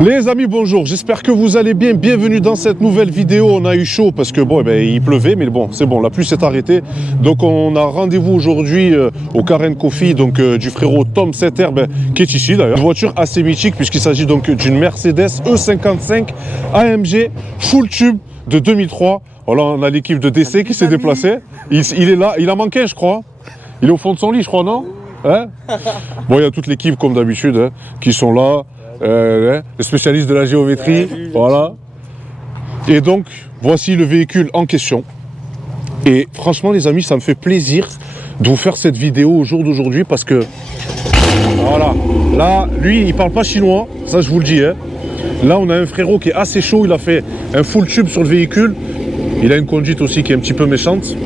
Les amis, bonjour, j'espère que vous allez bien. Bienvenue dans cette nouvelle vidéo. On a eu chaud parce que bon, il pleuvait, mais bon, c'est bon, la pluie s'est arrêtée. Donc on a rendez-vous aujourd'hui au Karen Coffee, donc du frérot Tom Setter, qui est ici d'ailleurs. Une voiture assez mythique puisqu'il s'agit donc d'une Mercedes E55 AMG full tube de 2003. Voilà, on a l'équipe de DC qui s'est déplacée. Il est là, il a manqué, je crois. Il est au fond de son lit, je crois, non? Hein? Bon, il y a toute l'équipe comme d'habitude hein, qui sont là. Les spécialistes de la géométrie, voilà. Et donc, voici le véhicule en question. Et franchement, les amis, ça me fait plaisir de vous faire cette vidéo au jour d'aujourd'hui parce que, voilà, là, lui, il parle pas chinois, ça je vous le dis. Hein. Là, on a un frérot qui est assez chaud, il a fait un full tube sur le véhicule. Il a une conduite aussi qui est un petit peu méchante.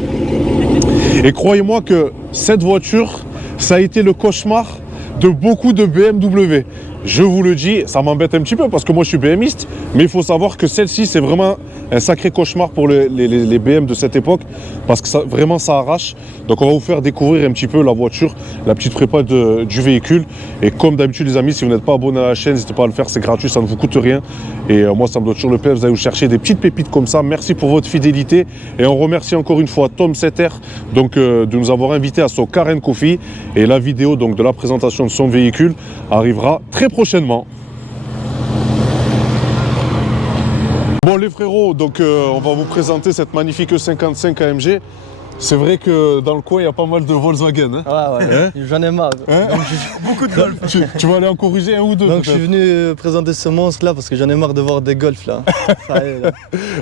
Et croyez-moi que cette voiture, ça a été le cauchemar de beaucoup de BMW. Je vous le dis, ça m'embête un petit peu parce que moi je suis BMiste, mais il faut savoir que celle-ci c'est vraiment un sacré cauchemar pour les BM de cette époque parce que ça, vraiment ça arrache. Donc on va vous faire découvrir un petit peu la voiture, la petite prépa du véhicule. Et comme d'habitude les amis, si vous n'êtes pas abonné à la chaîne, n'hésitez pas à le faire, c'est gratuit, ça ne vous coûte rien. Et moi ça me donne toujours le plaisir, vous allez vous chercher des petites pépites comme ça. Merci pour votre fidélité et on remercie encore une fois Tom Setter donc, de nous avoir invités à son Karen Coffee. Et la vidéo donc, de la présentation de son véhicule arrivera très prochainement. Bon les frérots, donc on va vous présenter cette magnifique E55 AMG. C'est vrai que dans le coin il y a pas mal de Volkswagen. Hein, ouais, hein, j'en ai marre. Hein, beaucoup de Golf. Tu vas aller en corriger un ou deux. Donc je suis venu présenter ce monstre là parce que j'en ai marre de voir des Golf là. Ça y est, là.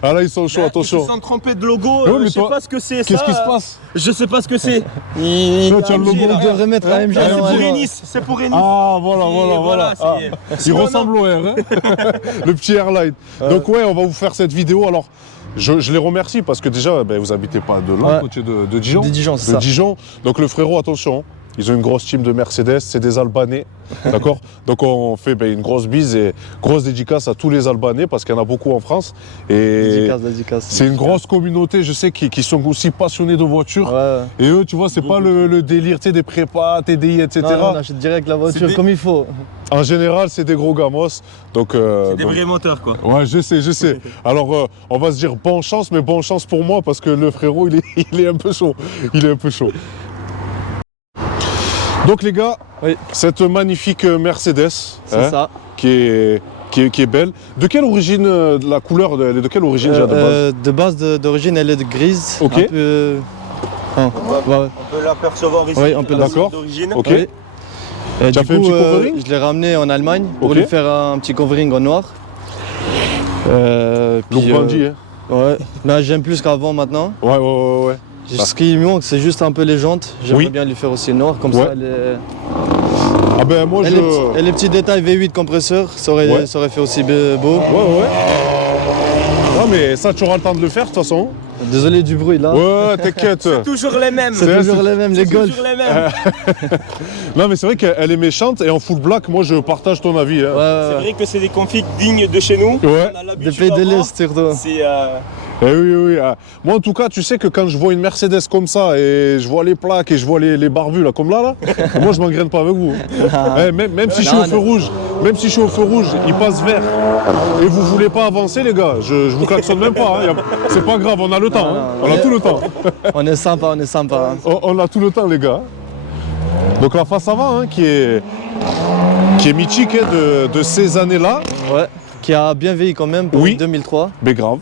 Ah là ils sont chauds, attention. Ils sont trompés de logo, ouais, je sais pas ce que c'est. Qu'est-ce qui se passe? Je sais pas ce que c'est. Il devrait mettre AMG. C'est pour Ennis, c'est pour Ennis. Ah voilà. Ah, il ressemble au R, hein. Le petit Airline. Donc ouais, on va vous faire cette vidéo. Alors je les remercie parce que déjà, vous habitez pas de là, côté de Dijon. De Dijon, c'est ça. Dijon. Donc le frérot, attention, ils ont une grosse team de Mercedes, c'est des Albanais, d'accord. Donc on fait une grosse bise et grosse dédicace à tous les Albanais parce qu'il y en a beaucoup en France. Et dédicace. C'est une grosse communauté, je sais, qui sont aussi passionnés de voitures. Ouais. Et eux, tu vois, c'est pas le délire, tu sais, des prépas, TDI, etc. Non, on achète direct la voiture comme il faut. En général, c'est des gros gamos. Donc, c'est des vrais moteurs, quoi. Ouais, je sais. Alors, on va se dire bonne chance, mais bonne chance pour moi parce que le frérot, il est un peu chaud. Donc, les gars, cette magnifique Mercedes, ça. qui est belle. De quelle origine, la couleur, de quelle origine déjà de base? De base, d'origine, elle est de grise. Ok. Un peu... On peut l'apercevoir ici. Oui, on peut d'accord. D'origine. Ok. Oui. Et Tu as fait un petit covering? Je l'ai ramené en Allemagne pour lui faire un petit covering en noir. Look bandit, hein. Ouais. Là, j'aime plus qu'avant maintenant. Ouais. Ce qui me manque, c'est juste un peu les jantes. J'aimerais bien lui faire aussi noir, comme ça. Ah ben moi Et les petits détails V8 compresseur, ça aurait fait aussi beau. Ouais. Non mais ça tu auras le temps de le faire de toute façon. Désolé du bruit là. Ouais, t'inquiète. C'est toujours les mêmes. C'est toujours les mêmes, les Golf. Toujours les mêmes. Non mais c'est vrai qu'elle est méchante et en full black, moi je partage ton avis. Hein. C'est vrai que c'est des configs dignes de chez nous. Ouais. Des pays de l'Est surtout. C'est... Oui. Moi en tout cas, tu sais que quand je vois une Mercedes comme ça et je vois les plaques et je vois les barbus là comme là, moi je m'engraine pas avec vous. Même si je suis au feu rouge, il passe vert. Et vous voulez pas avancer les gars, je vous klaxonne même pas. Hein. C'est pas grave, on a le temps. On a tout le temps. On est sympa. On a tout le temps les gars. Donc la face avant hein, qui est mythique hein, de ces années-là. Ouais, qui a bien vieilli quand même pour 2003. Mais grave.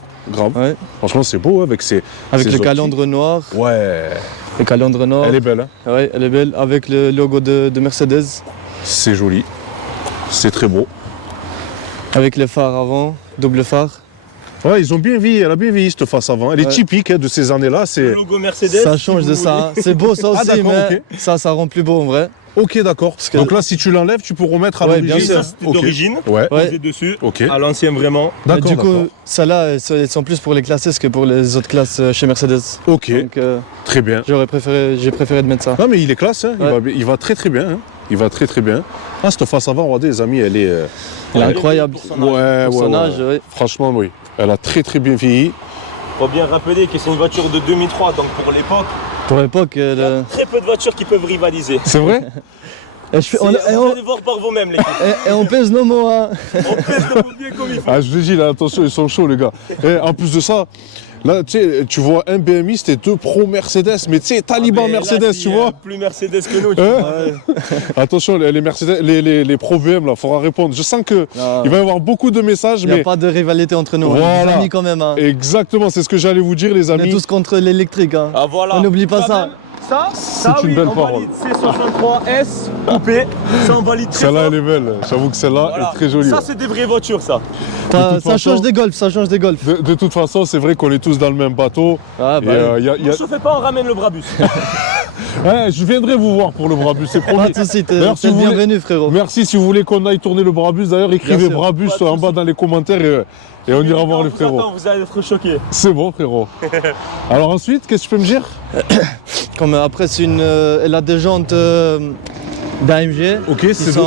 Ouais. Franchement c'est beau avec le calandre noir. Ouais. Le calandre noir. Elle est belle. Hein. Ouais, elle est belle avec le logo de Mercedes. C'est joli. C'est très beau. Avec les phares avant, double phare. Ouais, ils ont bien vieilli, elle a bien vieilli cette face avant. Elle est typique hein, de ces années-là. Le logo Mercedes. Ça change de ça. Hein. C'est beau ça aussi, mais ça rend plus beau en vrai. Ok, d'accord. Donc là, si tu l'enlèves, tu peux remettre à l'origine. Bien sûr. C'était d'origine. Posé dessus. À l'ancien vraiment. Du coup, celles-là, elles sont plus pour les classes S que pour les autres classes chez Mercedes. Ok. Donc, très bien. J'ai préféré de mettre ça. Non, mais il est classe. Hein. Il va très bien. Hein. Il va très bien. Ah, cette face avant, regardez les amis, elle est incroyable. Pour son âge. Franchement, oui. Elle a très bien vieilli. Faut bien rappeler que c'est une voiture de 2003, donc pour l'époque. Pour l'époque, il y a très peu de voitures qui peuvent rivaliser. C'est vrai? Et, je fais, Vous allez voir par vous-même, l'équipe. et on pèse nos mots, hein. On pèse le bout bien comme il faut. Ah, je vous dis, là, attention, ils sont chauds, les gars. Et en plus de ça, là, tu vois un BMX, c'était 2 Pro Mercedes, mais tu sais, Taliban Mais là, Mercedes, si, tu vois. Plus Mercedes que nous. Attention, les Mercedes, les Pro VM, là, faudra répondre. Je sens que Non. il va y avoir beaucoup de messages, Il n'y a mais pas de rivalité entre nous, on est Voilà. des amis quand même. Hein. exactement, c'est ce que j'allais vous dire, les On est amis. tous contre l'électrique. Hein. Ah voilà. On n'oublie pas Quand ça. même, ça C'est une oui, belle on parole. valide. C63S coupé, ça on valide très Celle-là, fort. elle est belle. J'avoue que celle-là Voilà. est très jolie. Ça c'est des vraies voitures ça. toute Ça façon- change des golfs, ça change des golfs. De toute façon, c'est vrai qu'on est tous dans le même bateau. Ah, Et, bah, Ne chauffez pas, on ramène le Brabus. ouais, je viendrai vous voir pour le Brabus, c'est pas promis. de soucis, t'es D'ailleurs, si vous voulez- bienvenu frérot. Merci si vous voulez qu'on aille tourner le Brabus. D'ailleurs, écrivez sûr. Brabus Pas de en souci. bas dans les commentaires et on ira voir les Vous frérots. attend, vous allez être choqués. C'est bon, frérot. Alors ensuite, qu'est-ce que tu peux me dire? Comme après, elle a des jantes d'AMG Ok, qui c'est sont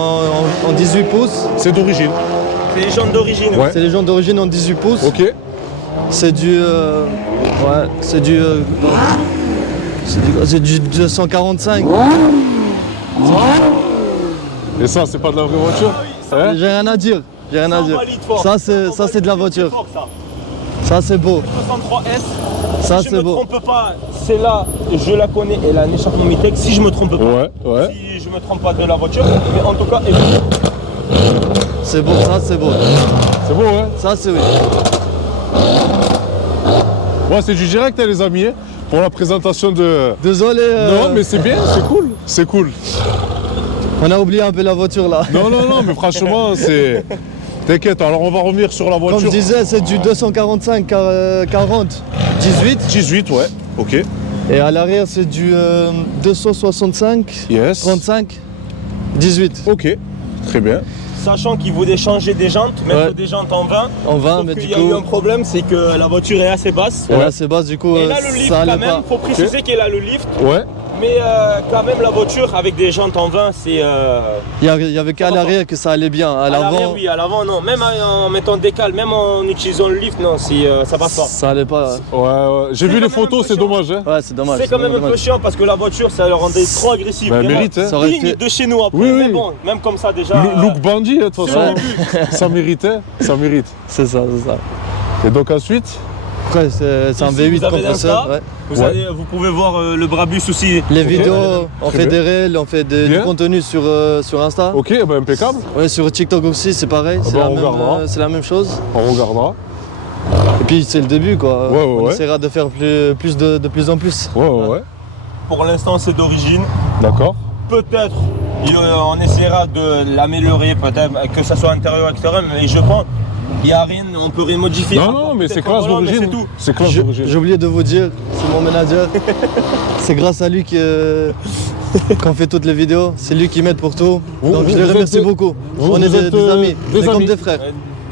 en 18 pouces. c'est d'origine. C'est les jantes d'origine. Ouais. C'est les jantes d'origine en 18 pouces. Ok. C'est du. Ouais, c'est du. C'est du 245. Et ça, c'est pas de la vraie voiture? Hein? J'ai rien à dire. J'ai rien Ça, à on dire. valide fort. Ça, On c'est de la valide voiture. fort, ça. Ça, c'est beau. 63S. Ça, Si je c'est me beau. trompe pas, c'est là, je la connais, elle a un échappement Mitech, si je me trompe pas. Ouais. Si je me trompe pas de la voiture, mais en tout cas, elle est beau. C'est beau, ça, c'est beau. C'est beau, hein? Ça, c'est oui. Ouais, c'est du direct, hein, les amis, hein, pour la présentation de. Désolé. Non, mais c'est bien, c'est cool. C'est cool. On a oublié un peu la voiture là. Non, mais franchement, c'est. T'inquiète, alors on va revenir sur la Comme voiture. je disais, c'est du 245 40 18. 18, ouais. Ok. Et à l'arrière, c'est du 265 Yes. 35 18. Ok. Très bien. Sachant qu'il voulait changer des jantes, mettre Ouais. des jantes en 20. En 20, Sauf mais qu'il du y a eu un coup. problème, c'est que la voiture est assez basse. Et là, c'est basse, du coup, Et là, le lift, ça quand allait même, pas. faut préciser qu'elle a le lift. Ouais. Mais quand même, la voiture avec des jantes en 20, c'est. Il y avait qu'à Ça va l'arrière que ça allait bien. À l'arrière, l'avant, oui, à l'avant, non. Même en mettant décal, même en utilisant le lift, non, ça passe pas. ça allait pas. Ouais. J'ai vu quand les même photos, un peu c'est chiant. dommage, hein. Ouais, c'est dommage. C'est quand même un dommage. peu chiant parce que la voiture, ça le rendait trop agressif. Bah, vraiment. mérite, hein. Ça aurait Limite été- de chez nous après. Oui, Mais oui. bon, même comme ça déjà. Look bandit, hein, de toute c'est façon. le Ça méritait, ça mérite. C'est ça, c'est ça. Et donc ensuite, Après, c'est un Ici, V8 vous avez compresseur. l'Insta. Ouais. Vous pouvez voir le Brabus aussi. Les Ok. vidéos, on Très fait bien. des réels, on fait du Bien. contenu sur Insta. ok, bah, impeccable. Ouais, sur TikTok aussi, c'est pareil. C'est bah, la, on regardera. c'est la même chose. On regardera. Et puis, c'est le début, quoi. Ouais, on ouais. essaiera de faire de plus en plus. Ouais. Pour l'instant, c'est d'origine. D'accord. Peut-être, on essaiera de l'améliorer, peut-être que ça soit intérieur, extérieur, mais je pense il n'y a rien, on peut rien modifier. Non, mais c'est Peut-être classe en volant, mais d'origine. C'est tout. C'est classe d'origine. J'ai oublié de vous dire, c'est mon manager. C'est grâce à lui qu'on fait toutes les vidéos. C'est lui qui m'aide pour tout. Donc je vous le êtes remercie des- beaucoup. vous On est êtes, des amis. des C'est comme amis. des frères.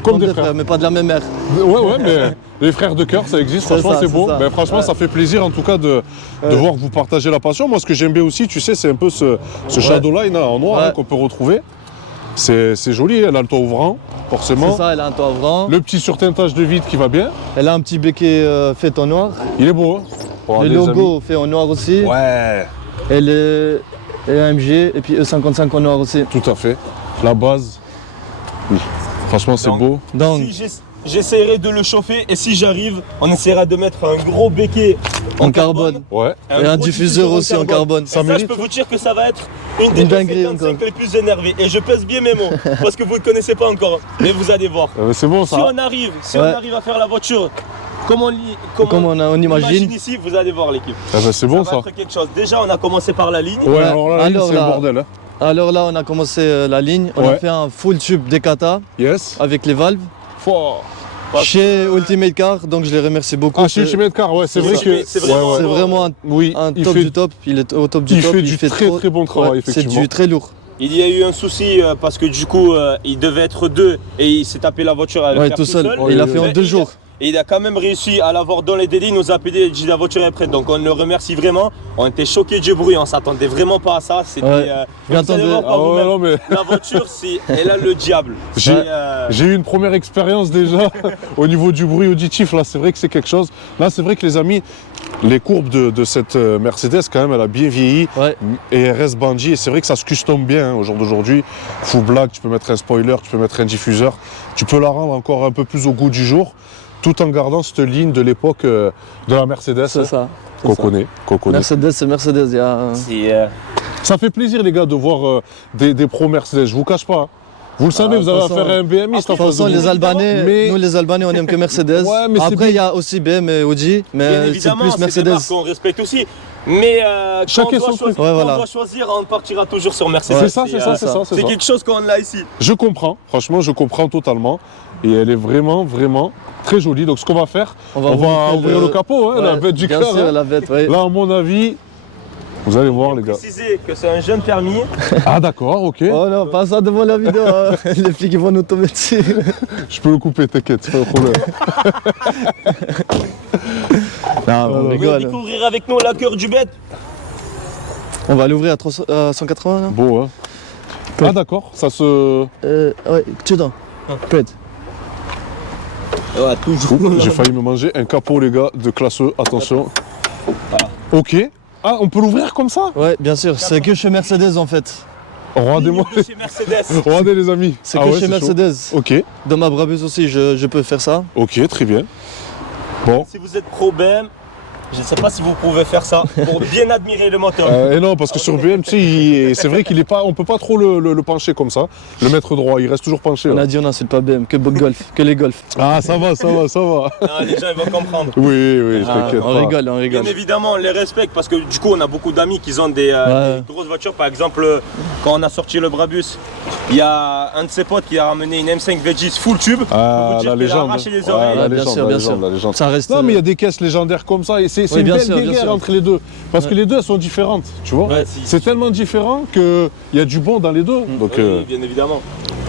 Comme des frères. mais pas de la même mère. Ouais, mais les frères de cœur, ça existe, C'est franchement, ça, c'est c'est beau. ça. Ben, franchement, Ouais. ça fait plaisir en tout cas de voir que vous partagez la passion. Moi, ce que j'aime bien aussi, tu sais, c'est un peu ce Shadowline hein, en noir Ouais. hein, qu'on peut retrouver. C'est joli, elle a le toit ouvrant, forcément. C'est ça, elle a un toit ouvrant. Le petit surteintage de vitre qui va bien. Elle a un petit béquet fait en noir. Il est beau. Hein. Oh, Le les logo fait en noir aussi. amis. Ouais, Elle est AMG et puis E55 en noir aussi. tout à fait. La base. Oui. Franchement, c'est Donc, beau. Donc, Si j'essaierai de le chauffer et si j'arrive, on essaiera de mettre un gros béquet en carbone. Ouais. Et un gros diffuseur aussi en carbone. Et ça, mérite, je peux hein. vous dire que ça va être une des Une dinguerie 55 encore. les plus énervées. Et je pèse bien mes mots parce que vous ne connaissez pas encore. Mais vous allez voir. C'est bon ça. Si on arrive à faire la voiture comme on imagine. ici, vous allez voir l'équipe. Ah ben, c'est bon Ça ça. va être quelque chose. Déjà, on a commencé par la ligne. Ouais, alors là, Alors c'est le là- bordel. Hein. Alors là, on a commencé la ligne. On Ouais. a fait un full tube Dekata Yes. avec les valves Fort. chez Ultimate Car. Donc je les remercie beaucoup. Ah, chez Ultimate Car, ouais, c'est vrai que. c'est vraiment- C'est vraiment Oui, un il top fait du top. Il est au top du il top. fait du très, très bon travail, C'est effectivement. du très lourd. Il y a eu un souci parce que du coup, il devait être deux et il s'est tapé la voiture à le Ouais, faire tout seul. Ouais, Il a ouais, fait en Mais 2 jours. et il a quand même réussi à l'avoir dans les délais. Il nous a appelé, il dit la voiture est prête. Donc on le remercie vraiment. On était choqués du bruit, on s'attendait vraiment pas à ça. C'était. Ouais. Je m'attendais. Non, mais... La voiture, elle a le diable. J'ai eu une première expérience déjà au niveau du bruit auditif. Là, c'est vrai que c'est quelque chose. Là, c'est vrai que les amis, les courbes de cette Mercedes, quand même, elle a bien vieilli. Ouais. Et elle reste bandit. Et c'est vrai que ça se custom bien hein, au jour d'aujourd'hui. Full black, tu peux mettre un spoiler, tu peux mettre un diffuseur. Tu peux la rendre encore un peu plus au goût du jour, tout en gardant cette ligne de l'époque de la Mercedes. C'est ça. Qu'on connaît. Mercedes, c'est Mercedes. Il y a... Ça fait plaisir, les gars, de voir des pros Mercedes. Je vous cache pas. Vous le savez, vous avez affaire à un BMI. De toute façon, les Albanais, nous les Albanais, on aime que Mercedes. Ouais, mais après, il y a aussi BM et Audi, mais c'est plus Mercedes. C'est des marques qu'on respecte aussi. Mais quand on doit choisir, on partira toujours sur Mercedes. C'est ça. C'est quelque chose qu'on a ici. Je comprends, franchement, je comprends totalement. Et elle est vraiment, vraiment très jolie. Donc, ce qu'on va faire, on va ouvrir le capot, hein, la bête du cœur. Bien sûr, la bête, oui. Là, à mon avis, vous allez voir, les gars. Préciser que c'est un jeune permis. Ah, d'accord, ok. Oh non, pas ça devant la vidéo. Hein. Les flics, ils vont nous tomber dessus. Je peux le couper, t'inquiète, c'est pas un problème. On rigole. Découvrir avec nous la cœur du bête. On va l'ouvrir à 180 là. Beau, hein. Ah, d'accord, ça se. Ouais, tu dents. Peut-être. Ouais, toujours. J'ai failli me manger un capot, les gars, de classe E, attention. Ok. Ah, on peut l'ouvrir comme ça? Ouais, bien sûr, c'est que chez Mercedes en fait. Regardez-moi. Chez Mercedes. Regardez les amis. C'est que chez Mercedes. Chaud. Ok. Dans ma Brabus aussi, je peux faire ça. Ok, très bien. Bon. Si vous êtes pro BM, je ne sais pas si vous pouvez faire ça pour bien admirer le moteur. Et non, parce que sur BM, tu sais, c'est vrai qu'il est pas, on peut pas trop le pencher comme ça, le mettre droit, il reste toujours penché. On a dit on n'insulte pas BM, que golf, que les golfs. Ah, ça va. Non, les gens ils vont comprendre. Oui, t'inquiète pas. On rigole. Bien évidemment, on les respecte parce que du coup, on a beaucoup d'amis qui ont des grosses voitures. Par exemple, quand on a sorti le Brabus, il y a un de ses potes qui a ramené une M5 V10 full tube. Ah, la légende. Il a arraché les oreilles. Bien sûr. Ça reste. Non, mais il y a des caisses légendaires comme ça et c'est une belle guerre entre les deux. Parce que les deux elles sont différentes, tu vois. Ouais, c'est tellement différent qu'il y a du bon dans les deux. Donc, oui, bien évidemment.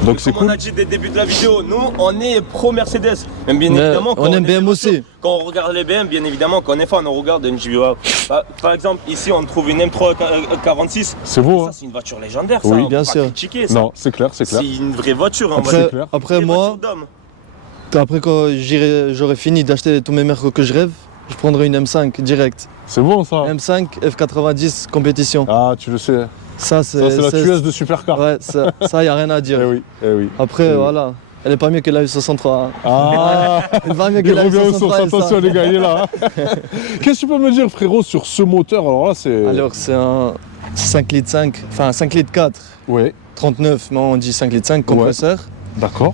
Donc c'est cool. On a dit dès le début de la vidéo, nous on est pro Mercedes. Même bien évidemment, on aime BM aussi. Quand on regarde les BM, bien évidemment, quand on est fan, on regarde une GBA. Par exemple, ici on trouve une M3 46. C'est beau, ça, c'est une voiture légendaire, ça. Oui, on bien peut sûr. pas critiquer, ça. Non, c'est clair. C'est une vraie voiture. Après moi, après quand j'aurai fini d'acheter tous mes Merco que je rêve, je prendrai une M5 direct. C'est bon ça. M5 F90 compétition. Ah, tu le sais. Ça c'est la tueuse de Supercar. Ouais, ça y a rien à dire. Eh oui. Après voilà, elle est pas mieux que la U63. Hein. Ah. Elle est pas mieux que il la revient aux U63. sources, attention les gars, il est là. Qu'est-ce que tu peux me dire frérot sur ce moteur? Alors là c'est. Alors c'est un 5 litres 5, enfin 5 litres 4. Ouais. 39, mais on dit 5 litres 5 compresseur. D'accord.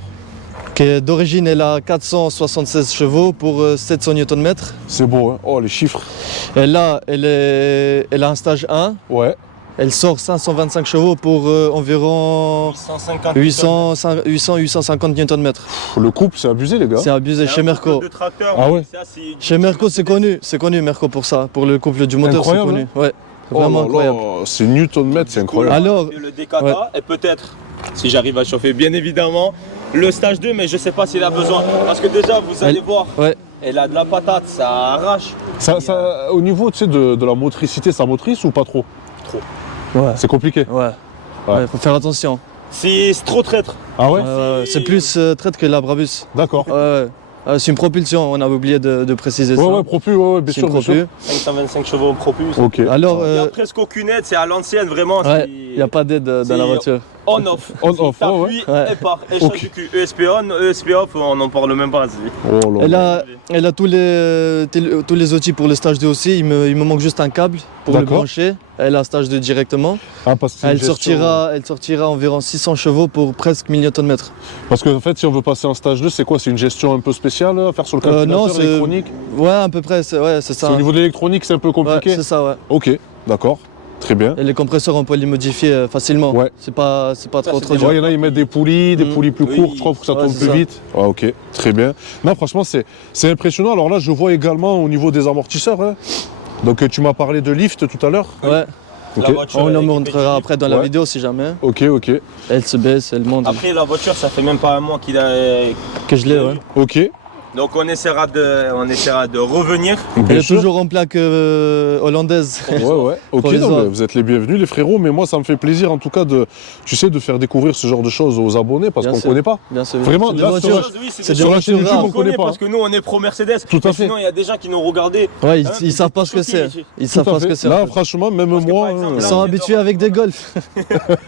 D'origine, elle a 476 chevaux pour 700 Nm. C'est beau, hein. Oh, les chiffres. Et là, elle a un stage 1. Ouais. Elle sort 525 chevaux pour environ 850 Nm. Le couple, c'est abusé, les gars. C'est abusé chez Merco. Ah ouais. Chez Merco, c'est connu Merco pour ça. Pour le couple du moteur, c'est connu. Ouais. Vraiment incroyable. C'est Newton-mètre, c'est incroyable. Alors, le DKK et peut-être, si j'arrive à chauffer, bien évidemment, le stage 2, mais je sais pas s'il a besoin. Parce que déjà, vous allez voir, elle a de la patate, ça arrache. Au niveau de la motricité, ça motrice ou pas trop? Trop. Ouais. C'est compliqué. Ouais, faut faire attention. C'est trop traître. Ah ouais, c'est plus traître que la Brabus. D'accord. C'est une propulsion, on a oublié de préciser ça. Ouais, propu, bien sûr. 525 chevaux propus. Ok. Alors, il n'y a presque aucune aide, c'est à l'ancienne, vraiment. Il n'y a pas d'aide dans la voiture. On-off. On-off, t'appuies et part. Et change du cul. ESP on, ESP off, on n'en parle même pas. Elle a tous les outils pour le stage 2 aussi. Il me manque juste un câble pour le brancher. Elle a un stage 2 directement. Ah, parce que elle sortira environ 600 chevaux pour presque 1000 Nm. Parce qu'en fait, si on veut passer en stage 2, c'est quoi? C'est une gestion un peu spéciale à faire sur le calculateur électronique? Ouais, à peu près, c'est ça. Au niveau de l'électronique, c'est un peu compliqué? Ouais, c'est ça, ouais. Ok, d'accord. Très bien. Et les compresseurs, on peut les modifier facilement. Ouais. C'est pas trop dur. Il y en a, ils mettent des poulies plus courtes, je crois, pour que ça tourne plus vite. Ouais, ok, très bien. Non, franchement, c'est impressionnant. Alors là, je vois également au niveau des amortisseurs. Hein. Donc, tu m'as parlé de lift tout à l'heure. Ouais. Okay. On le montrera après dans la vidéo si jamais. Ok. Elle se baisse, elle monte. Après, la voiture, ça fait même pas un mois que je l'ai, ouais. Ok. Donc on essaiera de revenir. Elle Bien est sûr. toujours en plaque hollandaise. Ouais. Ok, Pour les non, autres. mais vous êtes les bienvenus, les frérots. Mais moi, ça me fait plaisir, en tout cas, de faire découvrir ce genre de choses aux abonnés parce Bien qu'on ne sûr. connaît pas. Bien sûr. Vraiment, C'est des là, voitures. Sur C'est des la voitures chaîne YouTube, rares. on connaît pas. Parce que nous on est pro Mercedes. Tout à Mais fait. Sinon il y a des gens qui nous regardaient. Ouais, Hein, ils savent pas ce que c'est. Ils savent Tout à pas ce fait. que c'est. Là, en fait. franchement, même Parce que, moi. par exemple, Ils là, sont habitués avec des golfs.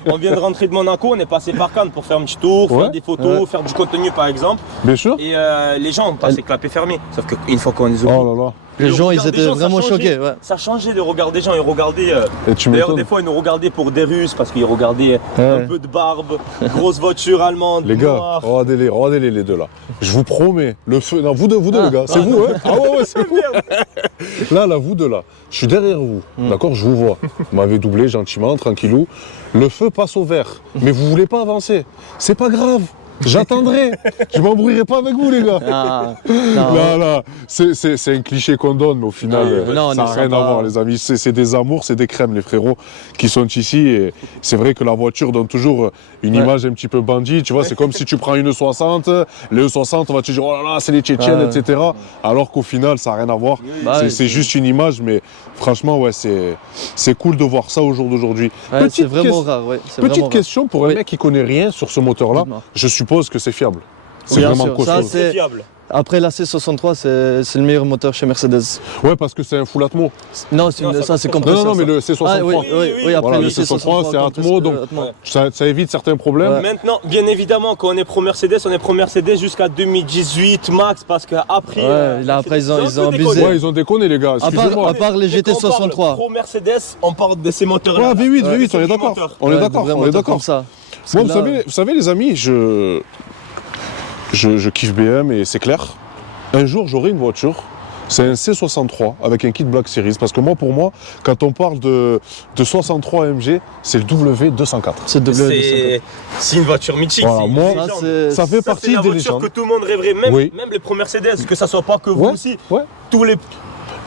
On vient de rentrer de Monaco, on est passé par Cannes pour faire un petit tour, Ouais. faire des photos, Ouais. faire du contenu par exemple. Bien sûr. Et les gens ont passé clapé fermé. Sauf qu'une fois qu'on les ouvre, Oh là là. Les le gens, regard ils des étaient gens, ça vraiment changeait. choqués. Ouais. Ça changeait de regard des gens. Ils regardaient. Et tu D'ailleurs, m'étonnes. des fois, ils nous regardaient pour des Russes parce qu'ils regardaient Ouais. un peu de barbe, grosse voiture allemande. Les gars, noire. regardez les deux là. Je vous promets, le feu. Non, vous deux Ah. les gars. C'est vous, hein? Ah ouais, c'est vous. Là, vous deux là. Je suis derrière vous. D'accord, je vous vois. Vous m'avez doublé gentiment, tranquillou. Le feu passe au vert. Mais vous voulez pas avancer. C'est pas grave. J'attendrai. Je m'embrouillerai pas avec vous, les gars. Ah, non. Là, c'est un cliché qu'on donne, mais au final, Non, ça on n'a est rien à sympa. voir, les amis. C'est des amours, c'est des crèmes, les frérots, qui sont ici. Et c'est vrai que la voiture donne toujours une Ouais. image un petit peu bandit. Tu vois, c'est comme si tu prends une 60, les E60, on va te dire, oh là là, c'est les Tchétchènes, Ouais. etc. Alors qu'au final, ça n'a rien à voir. Bah C'est- oui, c'est juste une image, mais franchement, ouais, c'est cool de voir ça au jour d'aujourd'hui. Ouais, c'est Petite vraiment ques- rare. Ouais. C'est Petite vraiment rare. question pour un Oui. mec qui connaît rien sur ce moteur-là. Dites-moi. Je suppose que c'est fiable. C'est Bien vraiment sûr, costaud. ça, C'est fiable. Après la C63, c'est le meilleur moteur chez Mercedes. Ouais, parce que c'est un full Atmo. Non, Non, ça c'est non, compresseur. Non, mais ça. le C63. Ah, oui, Oui, après voilà, le le C63, C63, c'est Atmo, donc Atmo. ça évite certains problèmes. Ouais. Maintenant, bien évidemment, quand on est pro Mercedes, on est pro Mercedes jusqu'à 2018 max parce qu'après. Ouais, là, après, ils ont abusé. Ouais, ils ont déconné, les gars. Excusez-moi. À part les GT63. Pro Mercedes, on parle de ces moteurs-là. Ouais, V8, Ouais. V8, on est d'accord. moteur. On est Ouais, d'accord, des vrais on est moteurs d'accord. comme ça. Parce Moi, que là- vous savez, les amis, je kiffe BM et c'est clair. Un jour, j'aurai une voiture. C'est un C63 avec un kit Black Series. Parce que moi, pour moi, quand on parle de 63 AMG, c'est le W204. C'est W204. C'est une voiture mythique. Voilà, c'est une moi, légende. Ça, c'est- Ça fait Ça, partie c'est la des voiture légendes. que tout le monde rêverait, même, Oui. même les pro Mercedes, que ça soit pas que vous Ouais, aussi. ouais. Tous les.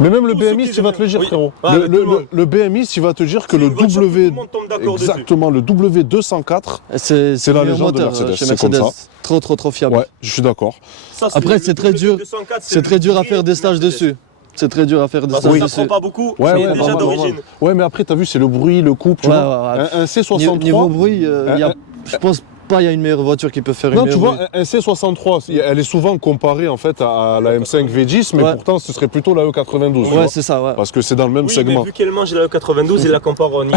Mais même le Tous ceux BMX, qui il va te le dire, oui. frérot. Ah, mais tout le monde. Le BMX, il va te dire que C'est le une voiture que tout W. le monde tombe d'accord dessus. Exactement, le W204. C'est la le meilleur légende de moteur Mercedes, chez c'est comme Mercedes. ça. Trop fiable. Ouais, je suis d'accord. Ça, Après, le c'est très dur. W204, C'est très dur à faire des stages Mercedes. dessus. C'est très dur à faire des Parce que stages ça dessus. prend pas beaucoup, Ouais, mais ouais, déjà normal, d'origine. normal. Ouais, mais après, t'as vu, c'est le bruit, le couple, tu Ouais, vois. ouais, ouais. Un C63. Niveau bruit, je pense pas il y a une meilleure voiture qui peut faire une Non, meilleure tu vois, bruit. un C63, elle est souvent comparée en fait à la M5 V10, mais Ouais. pourtant ce serait plutôt la E92. tu Ouais, vois, c'est ça, ouais. parce que c'est dans le même Oui, segment. mais vu qu'elle mange la E92, il la compare au niveau.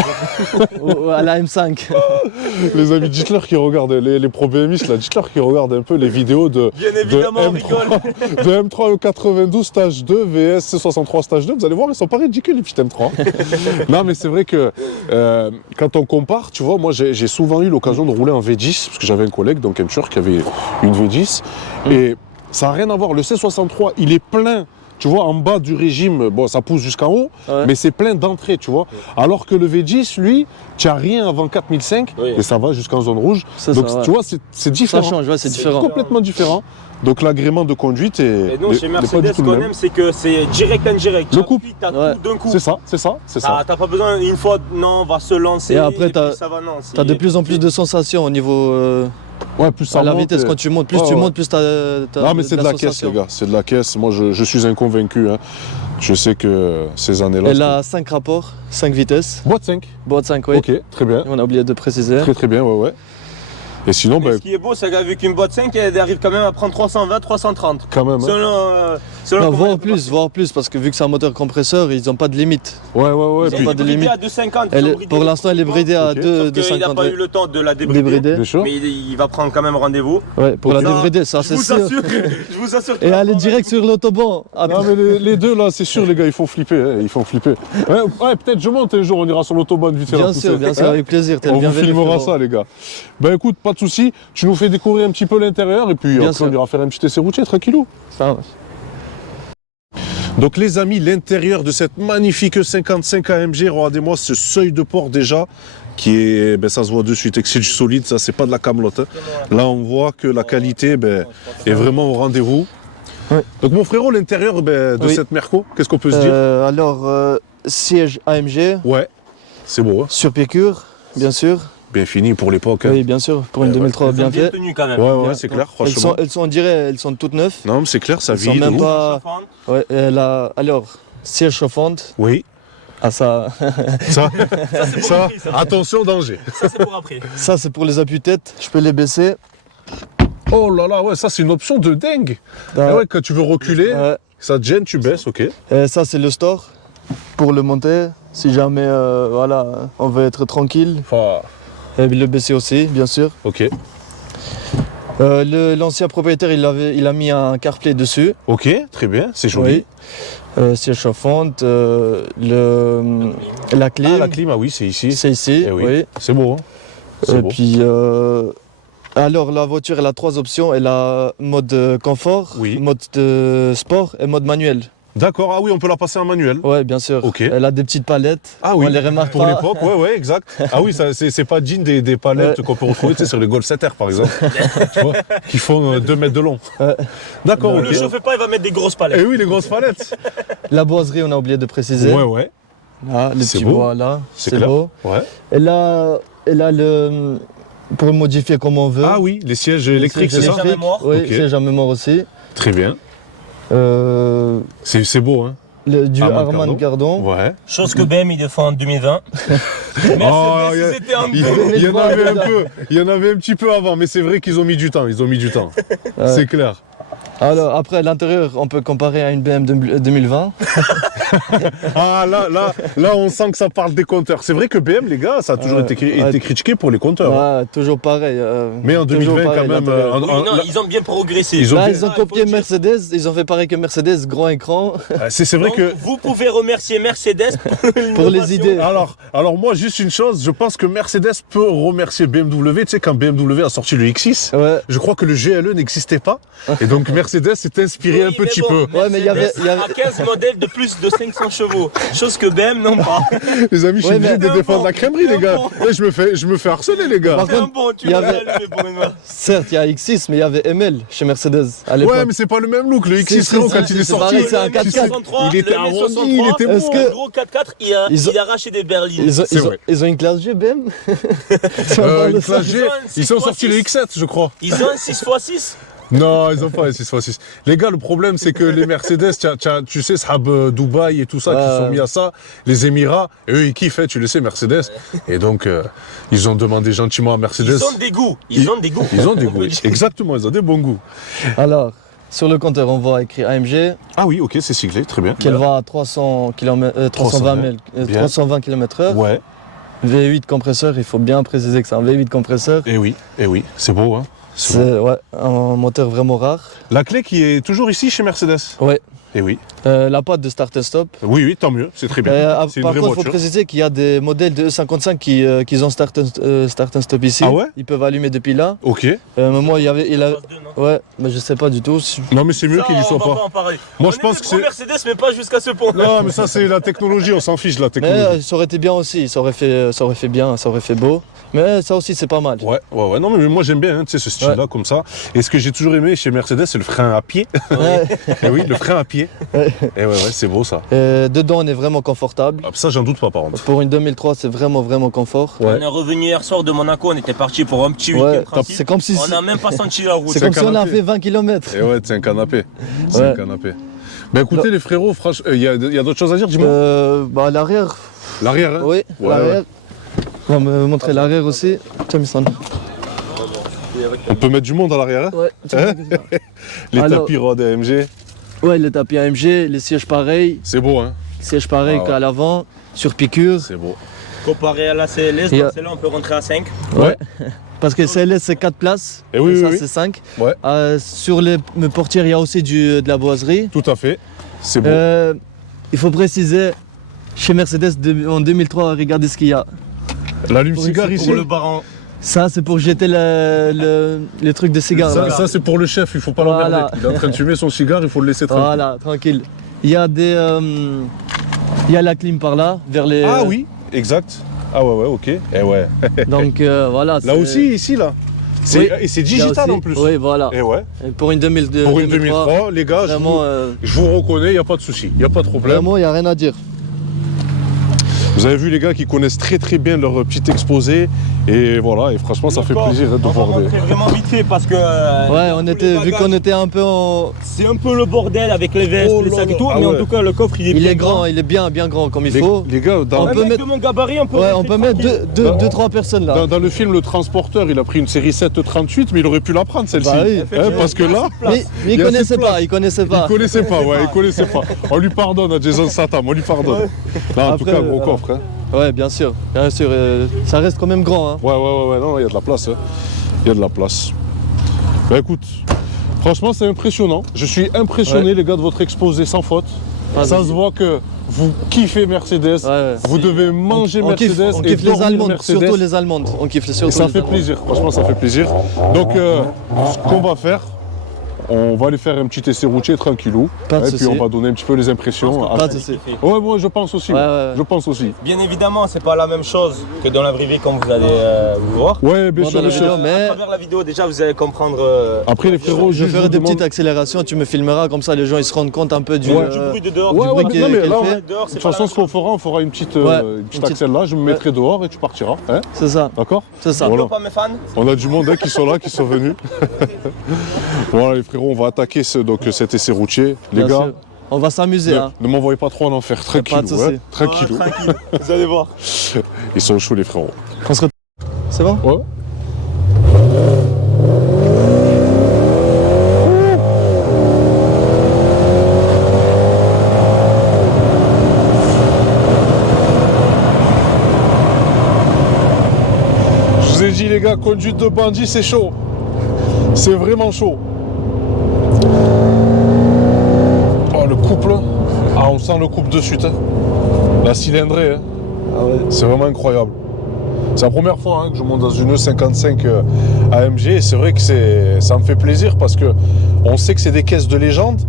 Ou à la M5. Les amis, dites-leur qui regardent, les pro BMX, là, dites-leur qui regardent un peu les vidéos de Bien évidemment, on rigole. de M3 E92 stage 2 VS C63 stage 2. Vous allez voir, ils sont pas ridicules les petits M3. Non, mais c'est vrai que quand on compare, tu vois, moi j'ai souvent eu l'occasion de rouler en V10, parce que j'avais un collègue, donc un Turc, qui avait une V10, et ça n'a rien à voir. Le C63, il est plein. Tu vois, en bas du régime, bon, ça pousse jusqu'en haut, Ouais. mais c'est plein d'entrées, tu vois. Alors que le V10, lui, tu n'as rien avant 4005 Oui. et ça va jusqu'en zone rouge. C'est Donc, ça, ouais. tu vois, c'est Ça différent. change, ouais, c'est C'est différent. Complètement différent. Donc, l'agrément de conduite est, Et nous, chez est pas du Mercedes, tout ce le qu'on même. aime, c'est que c'est direct indirect. Le Tu couple. appuies, t'as Ouais. tout d'un coup. C'est ça, c'est ça, c'est ça. T'as pas besoin une fois, non, on va se lancer. Et après, puis t'as- ça va, non. T'as de plus en plus de sensations au niveau Ouais, plus ça à la monte vitesse et- quand tu montes. Plus Ouais, tu ouais. montes, plus t'as Non, mais c'est de la caisse, sensation. les gars. C'est de la caisse. Moi, je suis inconvaincu. Hein. Je sais que ces années-là. Elle a 5 rapports, 5 vitesses. Boîte 5. Boîte 5, oui. Ok, très bien. On a oublié de préciser. Très, très bien, ouais, ouais. Et sinon, Mais ben, ce qui est beau, c'est qu'avec une boîte 5, elle arrive quand même à prendre 320, 330. quand même. Hein. Selon Non, comment elle voire plus, parce que vu que c'est un moteur compresseur, ils n'ont pas de limite. Ouais, ouais, ouais. Ils Puis, ont pas de bridé limite. à 250. Elle ils ont est- bridé pour les l'instant, elle est petits bridée à Ok. Sauf 2,50. qu'il n'a pas eu le temps de la débrider. Débrider. bien sûr. Mais il va prendre quand même rendez-vous. Ouais, pour la Ok. débrider, ça Je c'est vous sûr. assure, je vous assure. Et aller direct sur l'autobahn. Non, mais les deux, là, c'est sûr, les gars, ils font flipper. Hein. Ils font flipper. Ouais, peut-être je monte un jour, on ira sur l'autobahn vite fait. la Bien sûr, poussette. bien sûr, Hein. avec plaisir. T'es le On vous bienvenu, filmera frérot. ça, les gars. Ben écoute, pas de soucis. Tu nous fais découvrir un petit peu l'intérieur et puis Bien après, sûr. on ira faire un petit essai routier, tranquillou. Ça va. Donc les amis, l'intérieur de cette magnifique 55 AMG, regardez-moi ce seuil de port déjà, qui est, ben, ça se voit de suite, et que c'est du solide, ça c'est pas de la camelote. Hein. Là on voit que la qualité ben, est vraiment au rendez-vous. Ouais. Donc mon frérot, l'intérieur ben, de Oui. cette Merco, qu'est-ce qu'on peut se dire? Alors, siège AMG, Ouais, c'est beau. Hein. sur piqûre, bien sûr. bien fini pour l'époque. Hein. Oui, bien sûr, pour une 2003 bien bien fait. tenu quand même. Ouais, c'est clair, franchement. Elles sont, on dirait, elles sont toutes neuves. Non, mais c'est clair, ça Elles sont vit. de même ouf. pas. Ouais, alors, siège chauffante. Oui, Ah, ça, ça, c'est pour ça, après, ça. attention, danger. Ça c'est pour après. ça c'est pour les appuis-têtes. Je peux les baisser. Oh là là, ouais, ça c'est une option de dingue. Ah, Ah ouais, quand tu veux reculer, ouais. ça te gêne, tu baisses, ok. Ça, c'est le store pour le monter. Si jamais voilà, on veut être tranquille. Enfin, Et le baisser aussi, bien sûr. ok. L'ancien propriétaire, il a mis un CarPlay dessus. Ok, très bien, c'est joli. Oui. Siège chauffante, la clim, Ah, la clim, ah oui, c'est ici. c'est ici. Eh oui. Oui. C'est beau, hein. C'est Et beau. puis, alors la voiture, elle a 3 options. Elle a mode confort, Oui. mode de sport et mode manuel. D'accord, ah oui, on peut la passer en manuel. Ouais, bien sûr. Ok. Elle a des petites palettes. Ah oui, On les remarque pour pas. l'époque, ouais, exact. Ah oui, ça, c'est pas jean des palettes Ouais. qu'on peut retrouver tu sais, sur les Golf 7R par exemple, tu vois, qui font 2 mètres de long. Ouais. D'accord, Ne ok. le chauffez pas, il va mettre des grosses Eh palettes. oui, les grosses palettes. La boiserie, on a oublié de préciser. Ouais, Là, les C'est petits beau. bois là, c'est c'est clair. beau. Ouais. Elle a le pour le modifier comme on veut. Ah oui, les sièges électriques, c'est Les ça sièges électriques, mémoire. Oui, Ok. siège à mémoire aussi. Très bien. Euh, C'est beau, hein. du Armand Armand Gardon. Ouais. Chose que BM il défend en 2020. Mercedes, Oh, ils étaient en il y en avait un peu, il y en avait un petit peu avant, mais c'est vrai qu'ils ont mis du temps, Ouais. C'est clair. Alors après l'intérieur, on peut comparer à une BM 2020. Ah là, on sent que ça parle des compteurs. C'est vrai que BM, les gars, ça a toujours été critiqué pour les compteurs. hein. Ouais, toujours pareil. Mais en toujours 2020, pareil, quand même, l'intérieur. Oui, non, ils ont bien progressé. Ils ont Là, bien- ils ont Ah, il faut copié le dire. Mercedes, ils ont fait pareil que Mercedes, grand écran. c'est vrai Donc, que. vous pouvez remercier Mercedes Pour les idées. Alors moi, juste une chose, je pense que Mercedes peut remercier BMW. Tu sais, quand BMW a sorti le X6, Ouais. je crois que le GLE n'existait pas. Et donc Mercedes s'est inspiré un petit peu. Ouais, mais il y avait- à 15 modèles de plus de 500 chevaux. Chose que BM non pas. Les amis, je suis Ouais, obligé mais- de défendre la crèmerie, les gars. bon. Là, je me fais harceler, les gars. Par C'est un contre, bon, tu il y l'as avait- allumé pour une fois. Certes, il y a X6, mais il y avait ML chez Mercedes à l'époque. Ouais, mais c'est pas le même look. Le Si, X6, si, frérot, si, quand si, il est c'est sorti, pareil, c'est un Le 4x4. M63, il était le arrondi, M63, il était Est-ce beau. que- le gros 4x4, Ils ont- il a arraché des berlines. Ils vrai. ont une classe G, BM Si on parle de Une ça. classe G, Ils ont un ils ont sorti 6x6. le X7, je crois. Ils ont un 6x6. Non, ils ont pas un 6x6. Les gars, le problème, c'est que les Mercedes, tu sais, Sahab Dubaï et tout ça, qui Ouais. sont mis à ça, les Émirats, et eux, ils kiffent, hein, tu le sais, Mercedes. Et donc, ils ont demandé gentiment à Mercedes. Ils ont des goûts. Ils ont des goûts. Ils ont des On peut goûts. dire. Exactement, ils ont des bons goûts. Alors, sur le compteur, on voit écrit AMG, Ah oui, ok, c'est siglé, très bien. qu'elle va à 300 km, 320 km/h. Ouais, V8 compresseur, il faut bien préciser que c'est un V8 compresseur. et oui, c'est beau, hein. C'est beau. C'est ouais, un moteur vraiment rare. La clé qui est toujours ici chez Mercedes. Ouais. Et oui. La patte de start and stop. Oui, tant mieux, c'est très bien. C'est une Par vraie contre, il faut voiture. préciser qu'il y a des modèles de E55 qui ont start and stop ici. Ah ouais. Ils peuvent allumer depuis là. Ok. Mais moi, il a... Phase 2, non Ouais, mais je sais pas du tout. Non, mais c'est mieux Ça, qu'il y soit on va pas. en parler. Moi, On je est pense des que gros c'est- Mercedes, mais pas jusqu'à ce point. Non, mais ça, c'est la technologie, on s'en fiche de la Mais technologie. ça aurait été bien aussi, ça aurait fait bien, ça aurait fait beau. Mais ça aussi, c'est pas mal. Ouais. Non, mais moi, j'aime bien, hein, tu sais, ce style-là, comme ça. Et ce que j'ai toujours aimé chez Mercedes, c'est le frein à pied. Ouais. Et oui, le frein à pied. Ouais. Et ouais, c'est beau, ça. Dedans, on est vraiment confortable. Ah, ça, j'en doute pas, par contre. Pour une 2003, c'est vraiment, vraiment confort. Ouais. On est revenu hier soir de Monaco, on était parti pour un petit week-end Ouais, tranquille. c'est comme si On n'a même pas senti la route. c'est C'est comme si on a canapé. fait 20 km. Et ouais, c'est un canapé. C'est Ouais. un canapé. Ben écoutez, les frérots, franchement, il y a d'autres choses à dire, dis-moi. À l'arrière, L'arrière, hein. oui, Ouais, l'arrière. On va me montrer l'arrière aussi. Tiens, Missan. On peut mettre du monde à l'arrière, hein. Ouais, Hein Les Alors- tapis Rod AMG, ouais, le tapis AMG, les sièges pareils, c'est beau, hein. sièges pareils Ah ouais. qu'à l'avant, sur piqûre. C'est beau. Comparé à la CLS, Et dans à- celle-là, on peut rentrer à 5. Ouais. Parce que CLS, c'est 4 places. Et oui, ça, oui. c'est 5. Ouais. Sur les portières, il y a aussi de la boiserie. Tout à fait. C'est beau. Il faut préciser, chez Mercedes, en 2003, regardez ce qu'il y a. L'allume-cigare ici. Pour le baron. Ça, c'est pour jeter les trucs de cigares. là. Ça, c'est pour le chef, il faut pas Voilà. l'emmerder. Il est en train de fumer son cigare, il faut le laisser tranquille. Voilà, tranquille. Il y a il y a la clim par là, vers les. Ah oui, exact. Ah ouais, ok. Et ouais. Donc voilà. Là c'est- aussi, ici, là. Oui. Et c'est là digital aussi. en plus. Oui, voilà. Et ouais. Et pour une 2002, Pour une 2003, les gars, vraiment, je vous reconnais, il n'y a pas de souci, il n'y a pas de problème. vraiment, il n'y a rien à dire. Vous avez vu les gars qui connaissent très très bien leur petit exposé. Et voilà, et franchement, ça fait plaisir de voir des... vraiment vite fait parce que... Ouais, on était, vu qu'on était un peu en... C'est un peu le bordel avec les vestes, les sacs et tout, mais en tout cas, le coffre, il est grand, il est bien grand comme il faut. Les gars, on peut mettre de mon gabarit, on peut mettre 2-3 personnes là. Dans le film, le transporteur, il a pris une série 738, mais il aurait pu la prendre celle-ci. Bah oui. Parce que là... Mais il connaissait pas, il connaissait pas. Il connaissait pas. On lui pardonne à Jason Statham, on lui pardonne. Là, en tout cas, gros coffre. Hein. Ouais, bien sûr. Ça reste quand même grand. Hein. Ouais, non, il y a de la place. Hein. Il y a de la place. Bah écoute, franchement, c'est impressionnant. Je suis impressionné, les gars, de votre exposé sans faute. Ça se voit que vous kiffez Mercedes, vous devez manger Mercedes. On kiffe les Allemandes, surtout les Allemandes. On kiffe surtout ça fait plaisir, franchement, ça fait plaisir. Donc, ce qu'on va faire, on va aller faire un petit essai routier tranquillou. Et puis on va donner un petit peu les impressions. Pas de souci. Ouais, moi je pense aussi. Je pense aussi. Bien évidemment, c'est pas la même chose que dans la vraie vie comme vous allez vous voir. Ouais, bien sûr. Mais à travers la vidéo, déjà, vous allez comprendre. Après les frérots, je ferai des petites accélérations. Tu me filmeras comme ça, les gens ils se rendent compte un peu du bruit de dehors. Du bruit qu'il fait. De toute façon, ce qu'on fera, on fera une petite accélère là. Je me mettrai dehors et tu partiras. Hein, c'est ça. D'accord. C'est ça. Voilà. Pas mes fans. On a du monde qui sont là, qui sont venus. Voilà les frérots, on va attaquer cet essai routier. Les gars, sûr. On va s'amuser. Ne m'envoyez pas trop en enfer, tranquille. Tranquille. Vous allez voir. Ils sont chauds les frérots. C'est bon? Ouais. Je vous ai dit les gars, conduite de bandit c'est chaud. C'est vraiment chaud. Oh le couple. Ah on sent le couple de suite. Hein. La cylindrée. Hein. Ah ouais. C'est vraiment incroyable. C'est la première fois hein, que je monte dans une E55 AMG et c'est vrai que ça me fait plaisir parce que on sait que c'est des caisses de légende,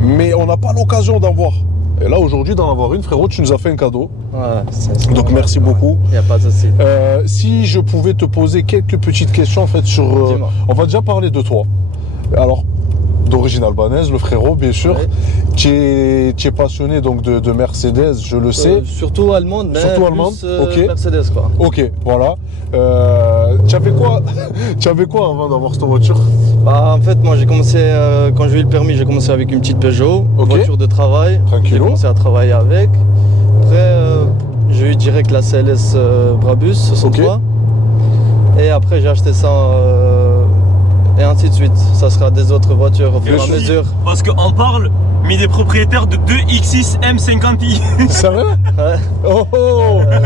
mais on n'a pas l'occasion d'en voir. Et là aujourd'hui d'en avoir une, frérot, tu nous as fait un cadeau. Ouais, donc merci beaucoup. Il n'y a pas de souci. Si je pouvais te poser quelques petites questions en fait sur... on va déjà parler de toi. Alors, d'origine albanaise, le frérot, bien sûr. Ouais. Tu es passionné donc de Mercedes, je le sais. Surtout allemande, mais surtout plus, allemande. Okay. Mercedes quoi. Ok, voilà. Tu avais quoi avant d'avoir cette voiture? Bah, en fait, moi j'ai commencé, quand j'ai eu le permis, j'ai commencé avec une petite Peugeot, voiture de travail. J'ai commencé à travailler avec. Après, j'ai eu direct la CLS Brabus 63. Et après, j'ai acheté ça. Et ainsi de suite, ça sera des autres voitures au fur et à mesure. Parce qu'on parle, mais des propriétaires de 2 X6 M50i. Sérieux? Ouais. Oh.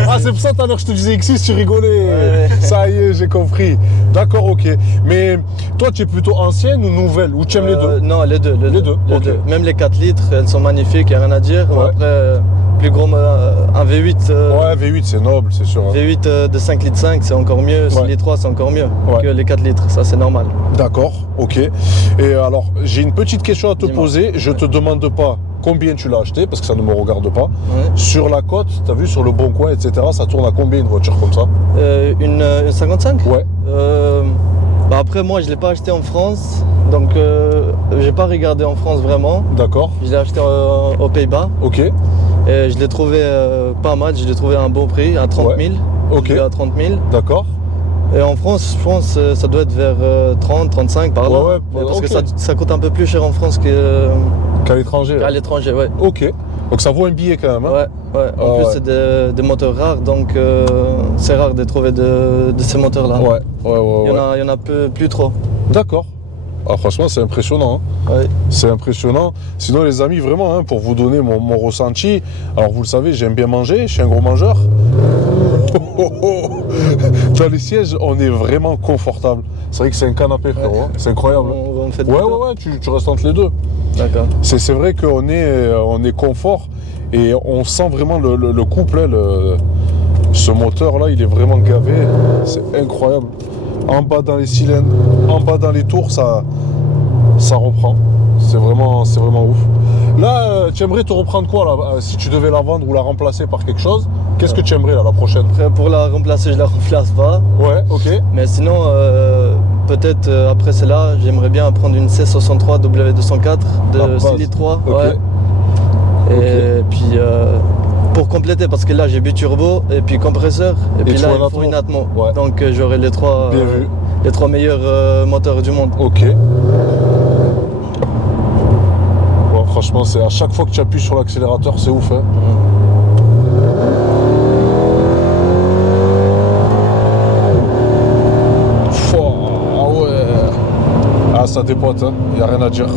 Ah c'est pour ça tout à l'heure je te disais X6, tu rigolais. Ouais. Ça y est, j'ai compris. D'accord, ok. Mais toi tu es plutôt ancienne ou nouvelle? Ou tu aimes les deux? Non, les deux. Les deux. Même les 4 litres, elles sont magnifiques, il n'y a rien à dire. Ouais. Après, plus gros, un V8. Ouais, V8 c'est noble, c'est sûr. Hein. V8 de 5 litres 5 c'est encore mieux, 6 litres 3 c'est encore mieux que les 4 litres, ça c'est normal. D'accord, ok. Et alors, j'ai une petite question à te poser. Je te demande pas combien tu l'as acheté, parce que ça ne me regarde pas. Ouais. Sur la côte, tu as vu, sur le Bon Coin, etc., ça tourne à combien une voiture comme ça? Une 55? Ouais. Bah après, moi, je ne l'ai pas acheté en France, donc j'ai pas regardé en France vraiment. D'accord. Je l'ai acheté aux Pays-Bas. Ok. Et je l'ai trouvé pas mal, je l'ai trouvé à un bon prix, à 30 000. Ok. À 30 000. D'accord. Et en France, je pense ça doit être vers 30, 35 par là. Ouais, parce que ça coûte un peu plus cher en France qu'à l'étranger. Qu'à l'étranger, ouais. Ok. Donc ça vaut un billet quand même. Hein. Ouais. En plus, c'est des moteurs rares, donc c'est rare de trouver de ces moteurs-là. Ouais. Il y en a plus trop. D'accord. Ah, franchement, c'est impressionnant. Hein. Ouais. C'est impressionnant. Sinon, les amis, vraiment, hein, pour vous donner mon ressenti, alors vous le savez, j'aime bien manger, je suis un gros mangeur. Dans les sièges, on est vraiment confortable. C'est vrai que c'est un canapé, frérot. Ouais. C'est incroyable. On fait ouais, tu restes entre les deux. D'accord. C'est vrai qu'on est confort et on sent vraiment le couple. Hein, ce moteur-là, il est vraiment gavé. C'est incroyable. En bas dans les cylindres, en bas dans les tours, ça reprend. C'est vraiment ouf. Là, tu aimerais te reprendre quoi là, si tu devais la vendre ou la remplacer par quelque chose? Qu'est-ce que tu aimerais là, la prochaine? Après, pour la remplacer, je la remplace pas. Ouais, ok. Mais sinon, peut-être après celle-là, j'aimerais bien prendre une C63 W204 de 6 litres 3. Okay. Ouais. Et puis pour compléter, parce que là j'ai biturbo et puis compresseur et puis là il faut une Atmo. Ouais. Donc j'aurai les trois meilleurs moteurs du monde. Ok. Ouais, franchement, c'est à chaque fois que tu appuies sur l'accélérateur, c'est ouf. Hein. Ah ouais. Ah, ça dépote, hein. Y a rien à dire.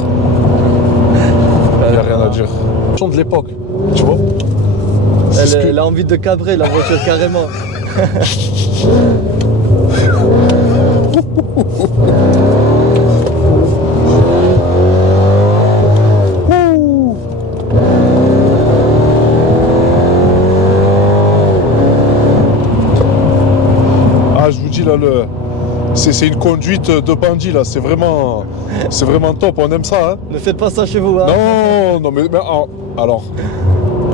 Y a rien à dire. Son de l'époque, tu vois. Elle a envie de cabrer la voiture carrément. Ah, je vous dis là, c'est une conduite de bandit là, c'est vraiment top, on aime ça. Hein. Ne faites pas ça chez vous. Hein. Non, mais alors,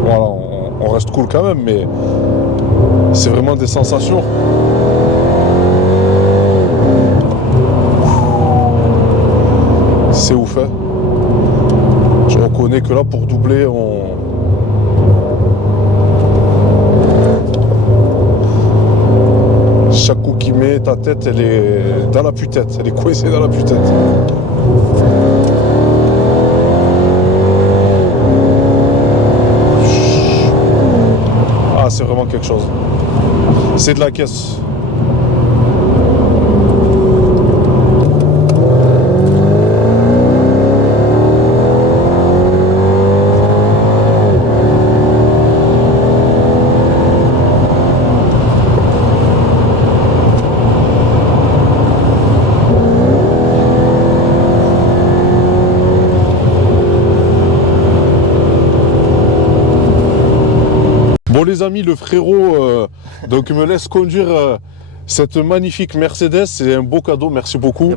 voilà, on reste cool quand même, mais c'est vraiment des sensations. C'est ouf, hein. Je reconnais que là, pour doubler, chaque coup qu'il met, ta tête, elle est dans la putette, elle est coincée dans la putette. Ah, c'est vraiment quelque chose. C'est de la caisse. Bon les amis, le frérot donc me laisse conduire cette magnifique Mercedes, c'est un beau cadeau, merci beaucoup.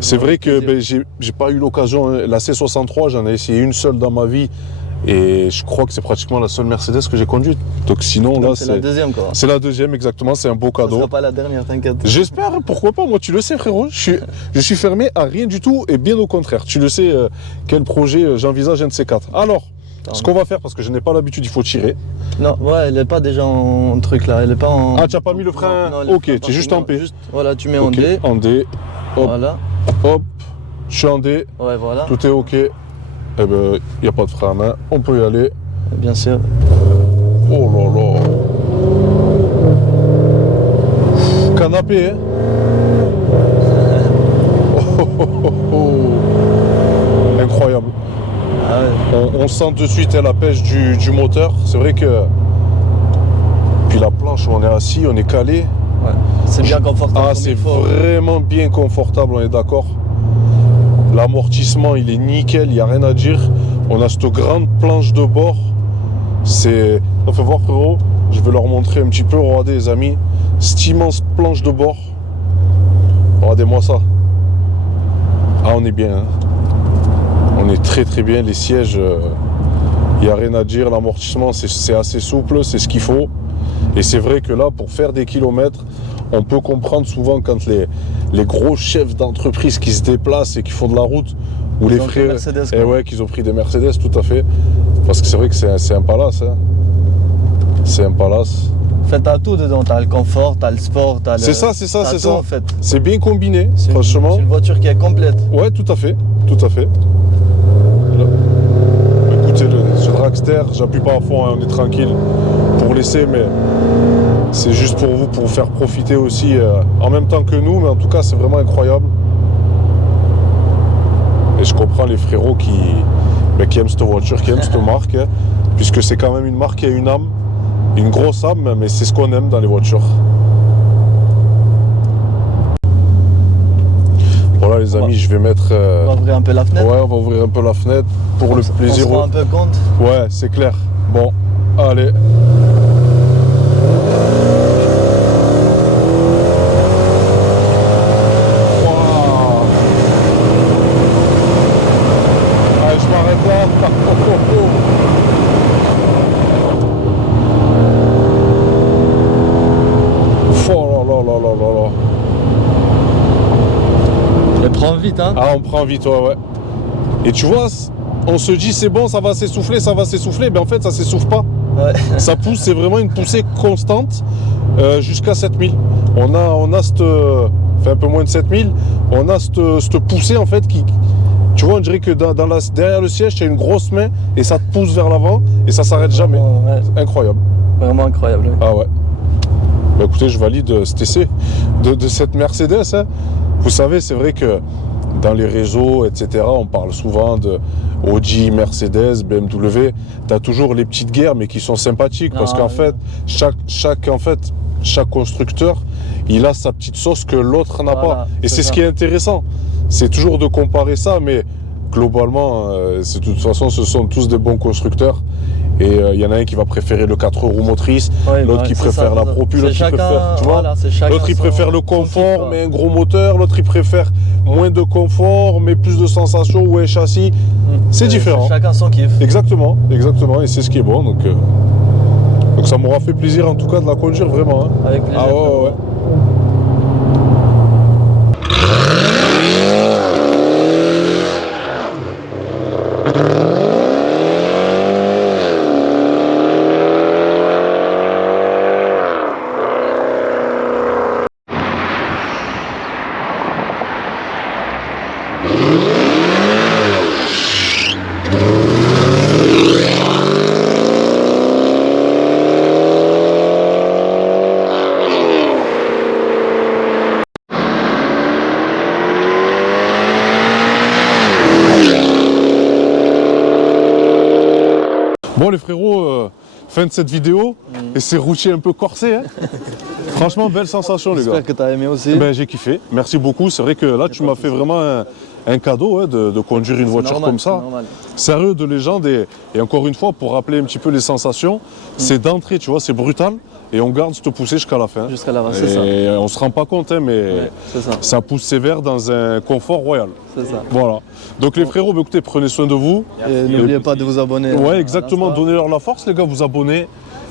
C'est vrai que j'ai pas eu l'occasion, la C63, j'en ai essayé une seule dans ma vie et je crois que c'est pratiquement la seule Mercedes que j'ai conduite. Donc sinon là c'est la deuxième quoi. C'est la deuxième exactement, c'est un beau cadeau. Ce sera pas la dernière, t'inquiète. J'espère, pourquoi pas, moi tu le sais frérot, je suis fermé à rien du tout et bien au contraire. Tu le sais quel projet j'envisage un de ces quatre. Alors, ce qu'on va faire, parce que je n'ai pas l'habitude, il faut tirer. Non, ouais, elle est pas déjà en truc là, elle est pas en... Ah, tu n'as pas mis le frein? Non, ok, tu es juste en P. Voilà, tu mets en D. En D, hop, voilà. Hop, je suis en D. Ouais, voilà. Tout est ok. Eh ben, il n'y a pas de frein à main, on peut y aller. Bien sûr. Oh là là. Canapé, hein. Incroyable. Ah ouais. On sent de suite la pêche du moteur. C'est vrai que... Puis la planche où on est assis, on est calé. Ouais. C'est bien confortable. Ah, c'est vraiment bien confortable, on est d'accord. L'amortissement, il est nickel, il n'y a rien à dire. On a cette grande planche de bord. C'est... On fait voir frérot, je vais leur montrer un petit peu. Regardez les amis, cette immense planche de bord. Regardez-moi ça. Ah, on est bien, hein. On est très très bien, les sièges, il n'y a rien à dire, l'amortissement c'est assez souple, c'est ce qu'il faut. Et c'est vrai que là, pour faire des kilomètres, on peut comprendre souvent quand les gros chefs d'entreprise qui se déplacent et qui font de la route, ou les frères, et ouais, qu'ils ont pris des Mercedes, tout à fait. Parce que c'est vrai que c'est un palace, hein. C'est un palace. En fait, t'as tout dedans, t'as le confort, t'as le sport, t'as le... C'est ça, c'est ça, c'est ça. En fait. C'est bien combiné, franchement. C'est une voiture qui est complète. Ouais, tout à fait, tout à fait. Là. Écoutez, ce dragster, j'appuie pas à fond, hein, on est tranquille pour laisser, mais c'est juste pour vous faire profiter aussi en même temps que nous, mais en tout cas, c'est vraiment incroyable. Et je comprends les frérots qui aiment cette voiture, qui aiment cette marque, hein, puisque c'est quand même une marque qui a une âme. Une grosse âme, mais c'est ce qu'on aime dans les voitures. Voilà les amis, je vais mettre... On va ouvrir un peu la fenêtre. Ouais, on va ouvrir un peu la fenêtre pour le plaisir. On se rend un peu compte. Ouais, c'est clair. Bon, allez. Wow. Allez, je m'arrête là. Elle prend vite, hein. Ah, on prend vite, ouais. Et tu vois, on se dit c'est bon, ça va s'essouffler, mais en fait ça s'essouffle pas. Ouais. Ça pousse, c'est vraiment une poussée constante jusqu'à 7000. On a cette, fait un peu moins de 7000, on a cette poussée en fait qui, tu vois, on dirait que derrière le siège, tu as une grosse main et ça te pousse vers l'avant et ça s'arrête jamais. Ouais. Incroyable. Vraiment incroyable. Ah ouais. Bah écoutez, je valide cet essai de cette Mercedes. Hein. Vous savez, c'est vrai que dans les réseaux, etc., on parle souvent de Audi, Mercedes, BMW. Tu as toujours les petites guerres, mais qui sont sympathiques. Parce qu'en fait, chaque constructeur, il a sa petite sauce que l'autre n'a pas. Et c'est ce qui est intéressant. C'est toujours de comparer ça, mais globalement, de toute façon, ce sont tous des bons constructeurs. Et il y en a un qui va préférer le 4 roues motrices, l'autre qui préfère la propulsion, l'autre qui préfère, tu vois, l'autre il préfère le confort mais un gros moteur, l'autre il préfère moins de confort mais plus de sensations ou un châssis. C'est différent. Chacun son kiff. Exactement, et c'est ce qui est bon. Donc ça m'aura fait plaisir en tout cas de la conduire vraiment. Hein. Avec plaisir. Ah ouais. Bon les frérots, fin de cette vidéo, et c'est routier un peu corsé. Hein. Franchement, belle sensation les gars. J'espère que tu as aimé aussi. Ben, j'ai kiffé, merci beaucoup. C'est vrai que là tu m'as fait vraiment un cadeau hein, de conduire une voiture comme ça. Sérieux, de légende. Et encore une fois, pour rappeler un petit peu les sensations, c'est d'entrée, tu vois, c'est brutal. Et on garde cette poussée jusqu'à la fin. Jusqu'à la fin, c'est ça. Et on se rend pas compte, hein, mais ça pousse sévère dans un confort royal. C'est ça. Voilà. Donc les frérots, bah, écoutez, prenez soin de vous. Et n'oubliez pas de vous abonner. Ouais, exactement. Donnez-leur la force, les gars, vous abonnez.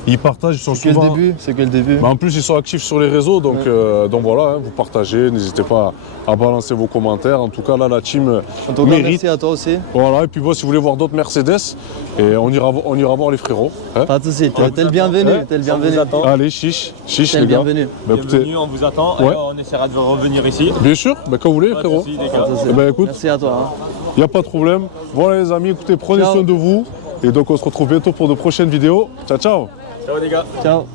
Ils partagent, ils sont souvent... C'est que le début. Bah, en plus, ils sont actifs sur les réseaux, donc voilà, hein, vous partagez, n'hésitez pas à balancer vos commentaires. En tout cas, là, la team mérite. Merci à toi aussi. Voilà, et puis bon, si vous voulez voir d'autres Mercedes, et on ira voir les frérots. Hein. Pas de soucis, t'es le bienvenu. T'es le bienvenu. Allez, chiche T'es les le gars. bienvenu. Bah, écoutez, Bienvenue, on vous attend, et on essaiera de revenir ici. bien sûr, bah, quand vous voulez, frérot. Eh ben, écoute, merci à toi. il n'y a pas de problème. Voilà les amis, écoutez, prenez soin de vous. Et donc on se retrouve bientôt pour de prochaines vidéos. Ciao, ciao. Ciao les gars. Ciao.